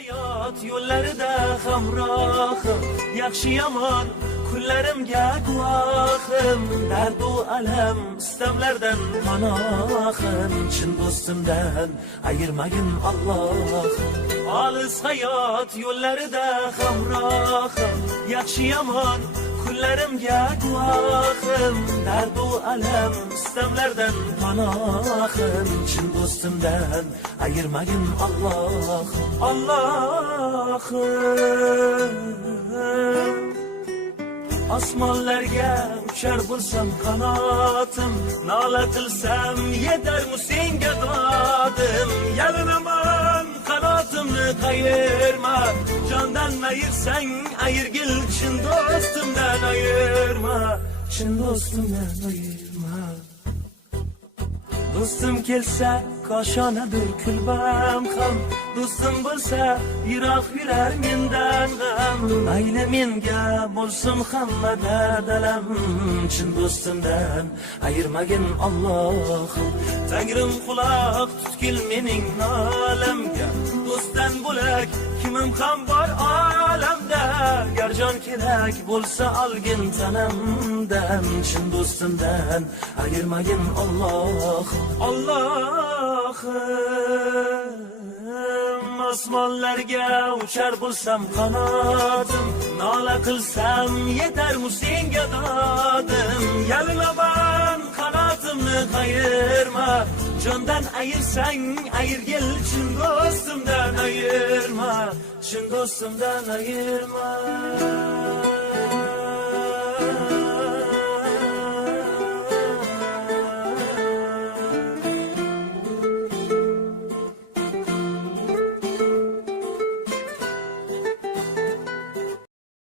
hayot yo'llarida hamrohim. Yaxshi yomon kunlarimga guvohim. Dardu alam istamlardan panohim. Chin do'stimdan ayirmagin Alloh olis hayot yo'llarida hamrohim. Yaxshi yomon kunlarimga guvohim dardu alam istamlardan panohim chin do'stimdan ayirmagin Alloh Allohim osmonlarga uchar bo'lsam qanotim nola qilsam yetarmu senga dodim yalinaman qanotimni qayerma jondan ayirsang ayirgil ayirma chin do'stimdan ayirma do'stim kelsa koshonadir kulbam ham do'stim bo'lsa yiroq yurar mendan g'am. Mayli menga bo'lsin hammada dalam chin do'stimdan ayirmagin Allohim tangrim quloq tutgil mening nolamga do'stdan bo'lak kimim ham bor jon kerak bo'lsa olgin tanamdan chin do'stimdan ayirmagin Alloh Allohim osmonlarga uchar bo'lsam qanotim nola qilsam yetarmu senga dodim yalinaman qanotimni qayirma jondan ayirsang ayirgil chin do'stimdan ayirma chin do'stimdan ayirma